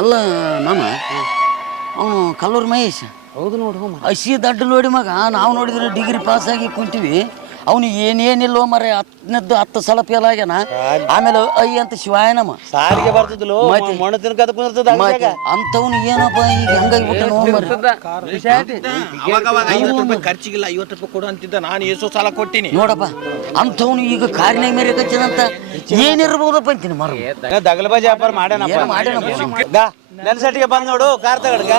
ಅಲ್ಲ ಮಾಮ ಅವನು ಕಲ್ಲೂರು ಮಹೇಶ್ ಹೌದು ನೋಡು ಹಸಿ ದಡ್ಡ ನೋಡಿ ಮಗ ನಾವು ನೋಡಿದ್ರೆ ಡಿಗ್ರಿ ಪಾಸ್ ಆಗಿ ಕುಂತೀವಿ ಅವನು ಏನೇನಿಲ್ಲೋ ಮರೆ 10 ಸಲ ಫೇಲ್ ಆಗ್ಯಾನ ಆಮೇಲೆ ಅಂತ ಶಿವಾಯನಮ್ಮ ಸಾರಿಗೆ ಬರ್ತದಲ್ಲ ಮಣ್ಣು ತಿನ್ಕದ ಕುಂದಿರ್ತದ ಅಂತವನು ಏನಪ್ಪ ಈಗ ಹಂಗಾಗಿ ಖರ್ಚಿಗಿಲ್ಲ 50 ರೂಪಾಯಿ ಕೊಡು ಅಂತಿದ್ದ ನಾನು ಎಷ್ಟು ಸಾಲ ಕೊಟ್ಟಿನಿ ನೋಡಪ್ಪ ಅಂತವನು ಈಗ ಕಾರಿನಾಗ ಮೇರೆ ಕಚ್ಚದಂತ ಏನಿರ್ಬೋದಪ್ಪ ಅಂತೀನಿ ಮರ ದಗಲಬಾಜಿ ವ್ಯಾಪಾರ ಮಾಡ್ಯಾನಪ್ಪ ನನ್ನ ಸಟಿಗೆ ಬಂದ್ ನೋಡು ಕಾರ್ ತಗಡ್ಗ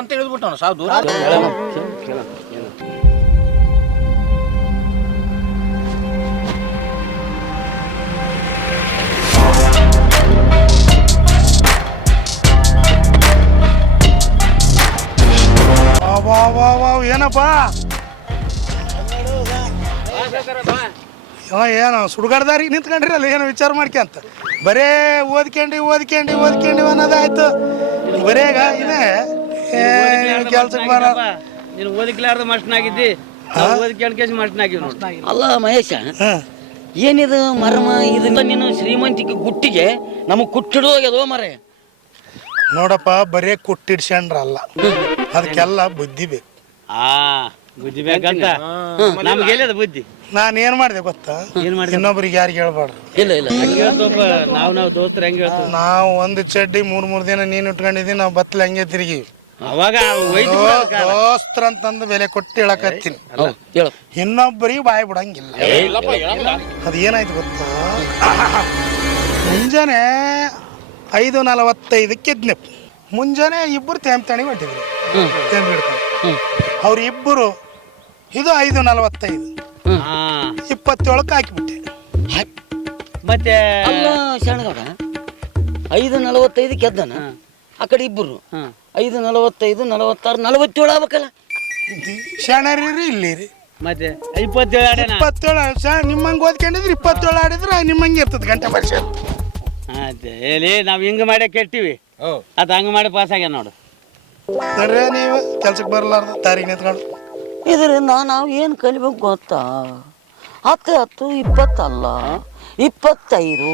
ಅಂತ ಹೇಳಿದ್ಬಿಟ್ಟು ಸಾವು ದೂರ ಏನಪ್ಪ ಏನು ಸುಡುಗಾಡ್ದಾರಿ ನಿಂತ್ಕೊಂಡ್ರಲ್ಲ ಏನು ವಿಚಾರ ಮಾಡ್ಕೊಂತ ಬರೇ ಓದ್ಕೊಂಡಿ ಅನ್ನೋದಾಯ್ತು ಬರೇಗ ಇನ್ನೇ ಕೆಲ್ಸಕ್ಕೆ ಬರ ನೀನು ಓದಿಕ್ಲಾರ್ದ ಮಸ್ಟ್ನಾಗಿದ್ದಿ ಓದ್ಕೊಂಡ್ ಮಸ್ಟ್ನಾಗಿವ್ ನೋಡಿ. ಅಲ್ಲ ಮಹೇಶ ಏನಿದು ಮರ್ಮ ಇದರಿಂದ ನೀನು ಶ್ರೀಮಂತಿಕೆ ಗುಟ್ಟಿಗೆ ನಮಗೆ ಕುಟ್ಟಿಡೋಗ್ಯದೋ ಮರೆ ನೋಡಪ್ಪ ಬರೇ ಕುಟ್ಟಿಡ್ಸ್ಕೊಂಡ್ರಲ್ಲ ಅದಕ್ಕೆಲ್ಲ ಬುದ್ಧಿ ಬೇಕು. ಬುದ್ಧಿ ಬೇಕಂತ ನಮ್ಗೆ ಎಲ್ಲಿದ ಬುದ್ಧಿ. ನಾನು ಏನ್ ಮಾಡಿದೆ ಗೊತ್ತಾ, ಇನ್ನೊಬ್ರಿಗೆ ಯಾರಿಗೆ ಹೇಳ್ಬಾರ್ದು. ಇಲ್ಲ ಇಲ್ಲ ಹೇಳ್ತಪ್ಪ ನಾವು ದೋಸ್ತರು ಹೆಂಗ್ ಹೇಳ್ತೀವಿ. ನಾವು ಒಂದು ಚಡ್ಡಿ 3 ದಿನ ನೀನು ಇಟ್ಕೊಂಡಿದ್ದೀವಿ, ನಾವು ಬತ್ತಲ ಹಂಗೆ ತಿರುಗಿ ಅವಾಗ ದೋಸ್ತ್ರ ಅಂತಂದು ಬೆಲೆ ಕೊಟ್ಟು ಹೇಳಕತ್ತೀನಿ. ಇನ್ನೊಬ್ಬರಿಗೆ ಬಾಯಿ ಬಿಡಂಗಿಲ್ಲ. ಅದು ಏನಾಯ್ತು ಗೊತ್ತಾ, ಮುಂಜಾನೆ 5:45 ಎದ್ನೆಪ್ಪ. ಮುಂಜಾನೆ ಇಬ್ಬರು ತೇಂಬ್ತಾಣಿ ಹೊಟ್ಟಿದ್ರು, ತೇಂಬಿ ಹಿಡ್ಕೊಂಡು ಅವ್ರಿಬ್ಬರು ಇದು 5:45 27ಕ್ಕೆ ಹಾಕಿಬಿಟ್ಟೆ. ಮತ್ತೆ ಅಲ್ಲ ಶರಣಗೌಡ 5:45 ಎದ್ದನ, ಆ ಕಡೆ ಇಬ್ಬರು 5:45 46 47 ಆಗ್ಬೇಕಲ್ಲ. ಶರಣರಿ ಇಲ್ಲಿ ರೀ ಮತ್ತೆ 27 ನಿಮ್ಮಂಗೆ ಓದ್ಕೊಂಡಿದ್ರೆ 27 ಆಡಿದ್ರೆ ನಿಮ್ಮಂಗೆ ಇರ್ತದೆ ಗಂಟೆ ವರ್ಷ. ಹೇಳಿ ನಾವ್ ಹಿಂಗ ಮಾಡಿ ಕೆಟ್ಟಿವಿ, ಅದ್ ಹಂಗ ಮಾಡಿ ಪಾಸ್ ಆಗ್ಯ ನೋಡು. ನೋಡ್ರಿ ನೀವು ಕೆಲ್ಸಕ್ಕೆ ಬರಲಾರ್ದು ತಾರಿಗೆ ನಿಂತ್ಕೊಂಡು ಇದರಿಂದ ನಾವು ಏನು ಕಲಿಬೇಕು ಗೊತ್ತಾ, 10 10 20 ಅಲ್ಲ 25.